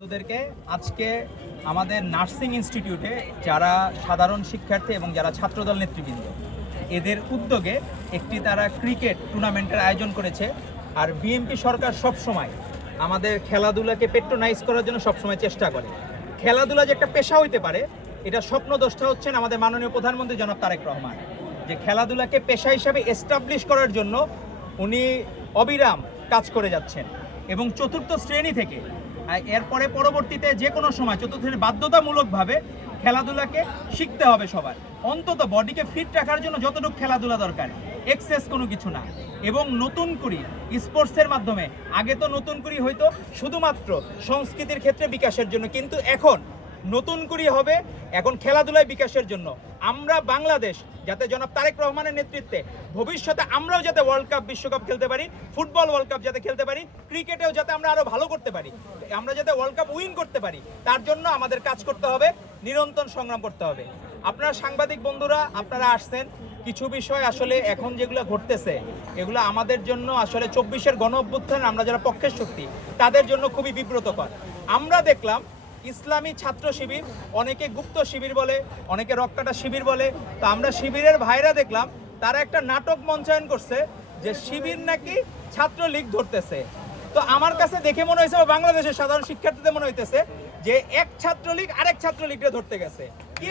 বন্ধুদেরকে আজকে আমাদের নার্সিং ইনস্টিটিউটে যারা সাধারণ শিক্ষার্থী এবং যারা ছাত্রদল নেতৃবৃন্দ এদের উদ্যোগে একটি তারা ক্রিকেট টুর্নামেন্টের আয়োজন করেছে। আর বিএনপি সরকার সবসময় আমাদের খেলাধুলাকে পেট্রোনাইজ করার জন্য সবসময় চেষ্টা করে। খেলাধুলা যে একটা পেশা হইতে পারে এটা স্বপ্নদ্রষ্টা হচ্ছেন আমাদের মাননীয় প্রধানমন্ত্রী জনাব তারেক রহমান, যে খেলাধুলাকে পেশা হিসাবে এস্টাবলিশ করার জন্য উনি অবিরাম কাজ করে যাচ্ছেন এবং চতুর্থ শ্রেণী থেকে এরপরে পরবর্তীতে যে কোনো সময় চতুর্থ শ্রেণী বাধ্যতামূলকভাবে খেলাধুলাকে শিখতে হবে সবার, অন্তত বডিকে ফিট রাখার জন্য যতটুকু খেলাধুলা দরকার, এক্সেস কোনো কিছু না। এবং নতুন করি স্পোর্টসের মাধ্যমে, আগে তো নতুন করি হয়তো শুধুমাত্র সংস্কৃতির ক্ষেত্রে বিকাশের জন্য, কিন্তু এখন নতুন করি হবে এখন খেলাধুলায় বিকাশের জন্য। আমরা বাংলাদেশ যাতে জনাব তারেক রহমানের নেতৃত্বে ভবিষ্যতে আমরাও যাতে ওয়ার্ল্ড কাপ বিশ্বকাপ খেলতে পারি, ফুটবল ওয়ার্ল্ড কাপ যাতে খেলতে পারি, ক্রিকেটেও যাতে আমরা আরও ভালো করতে পারি, আমরা যাতে ওয়ার্ল্ড কাপ উইন করতে পারি, তার জন্য আমাদের কাজ করতে হবে, নিরন্তর সংগ্রাম করতে হবে। আপনারা সাংবাদিক বন্ধুরা আপনারা আসছেন, কিছু বিষয় আসলে এখন যেগুলো ঘটতেছে এগুলো আমাদের জন্য আসলে 24-এর গণ অভ্যুত্থান আমরা যারা পক্ষের শক্তি তাদের জন্য খুবই বিব্রতকর। আমরা দেখলাম ইসলামী ছাত্র শিবির, অনেকে গুপ্ত শিবির বলে, অনেকে রক্কাটা শিবির বলে, তো আমরা শিবিরের ভাইরা দেখলাম তারা একটা নাটক মঞ্চায়ন করছে যে শিবির নাকি ছাত্রলীগ ধরতেছে। তো আমার কাছে দেখে মনে হয়েছে, বাংলাদেশের সাধারণ শিক্ষার্থীদের মনে হইতেছে যে এক ছাত্রলীগ আরেক ছাত্রলীগকে ধরতে গেছে। কি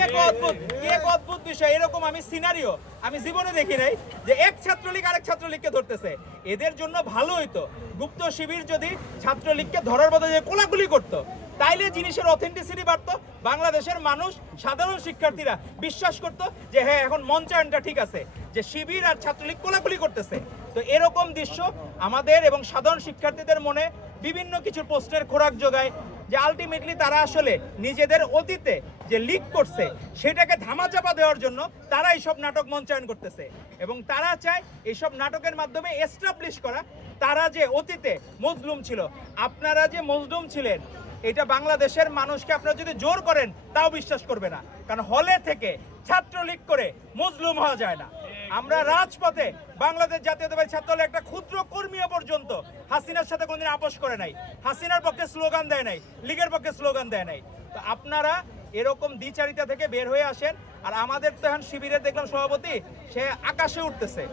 এক অদ্ভুত বিষয়! এরকম আমি সিনারিও আমি জীবনে দেখি নাই যে এক ছাত্রলীগ আরেক ছাত্রলীগকে ধরতেছে। এদের জন্য ভালো হইতো গুপ্ত শিবির যদি ছাত্রলীগকে ধরার বদলে কোলাকুলি করতো, তাইলে জিনিসের অথেন্টিসিটি বাড়তো, বাংলাদেশের মানুষ সাধারণ শিক্ষার্থীরা বিশ্বাস করতো যে হ্যাঁ এখন মঞ্চায়নটা ঠিক আছে, যে শিবির আর ছাত্রলীগ কোলাকুলি করতেছে। তো এরকম দৃশ্য আমাদের এবং সাধারণ শিক্ষার্থীদের মনে বিভিন্ন কিছু প্রশ্নের খোরাক যোগায়, যে আলটিমেটলি তারা আসলে নিজেদের অতীতে যে লিক করছে সেটাকে ধামাচাপা দেওয়ার জন্য তারা এইসব নাটক মঞ্চায়ন করতেছে এবং তারা চায় এইসব নাটকের মাধ্যমে এস্টাবলিশ করা তারা যে অতীতে মজলুম ছিল। আপনারা যে মজলুম ছিলেন এটা বাংলাদেশের মানুষকে আপনারা যদি জোর করেন তাও বিশ্বাস করবে না, কারণ হলে থেকে ছাত্রলীগ করে মজলুম হওয়া যায় না। আমরা রাজপথে বাংলাদেশ জাতীয়তাবাদী ছাত্রদলের একটা ক্ষুদ্র কর্মীও পর্যন্ত হাসিনার সাথে কোনদিন আপোষ করে নাই, হাসিনার পক্ষে স্লোগান দেয় নাই, লীগের পক্ষে স্লোগান দেয় নাই। তো আপনারা এরকম দ্বিচারিতা থেকে বের হয়ে আসেন। আর আমাদের তো এখন শিবিরের দেখলাম সভাপতি সে আকাশে উঠতেছে,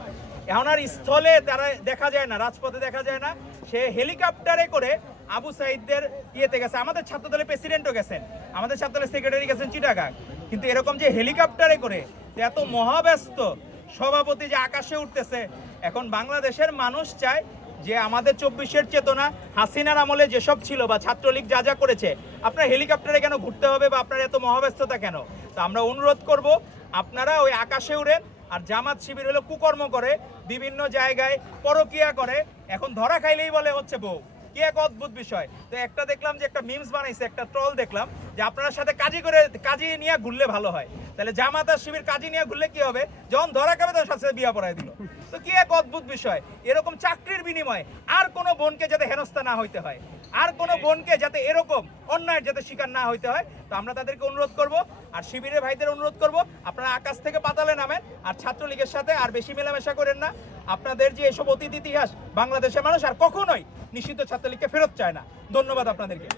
এখন আর স্থলে তারা দেখা যায় না, রাজপথে দেখা যায় না, সে হেলিকপ্টারে করে আবু সাইদদের ইয়েতে গেছে। আমাদের ছাত্রদলের প্রেসিডেন্টও গেছেন, আমাদের ছাত্রদলের সেক্রেটারি গেছেন চিটাগাং, কিন্তু এরকম যে হেলিকপ্টারে করে এত মহাব্যস্ত সভাপতি যে আকাশে উঠতেছে, এখন বাংলাদেশের মানুষ চায় যে আমাদের 24-এর চেতনা হাসিনার আমলে যেসব ছিল বা ছাত্রলীগ যা যা করেছে, আপনার হেলিকপ্টারে কেন ঘুরতে হবে বা আপনার এত মহাব্যস্ততা কেন? তো আমরা অনুরোধ করব আপনারা ওই আকাশে উড়েন। আর জামাত শিবির হলো কুকর্ম করে, বিভিন্ন জায়গায় পরকিয়া করে, এখন ধরা খাইলেই বলে হচ্ছে বউ। কি এক অদ্ভুত বিষয়! তো একটা দেখলাম যে একটা মিমস বানাইছে, একটা ট্রল দেখলাম যে আপনার সাথে কাজী নিয়ে ঘুরলে ভালো হয়, তাহলে জামাত আর শিবির কাজী নিয়ে ঘুরলে কি হবে, যখন ধরা খাবে তখন সাথে বিয়া পড়ায় দিল। তো কি এক অদ্ভুত বিষয়! এরকম চাকরির বিনিময়ে আর কোনো বোনকে যাতে হেনস্থা না হইতে হয়, আর কোনো বোনকে যাতে এরকম অন্যায়ের যাতে শিকার না হইতে হয়, তো আমরা তাদেরকে অনুরোধ করব। আর শিবিরের ভাইদের অনুরোধ করব আপনারা আকাশ থেকে পাতালে নামেন, আর ছাত্রলীগের সাথে আর বেশি মেলামেশা করেন না। আপনাদের যে এসব অতীত ইতিহাস বাংলাদেশের মানুষ আর কখনোই নিষিদ্ধ ছাত্রলীগকে ফেরত চায় না। ধন্যবাদ আপনাদেরকে।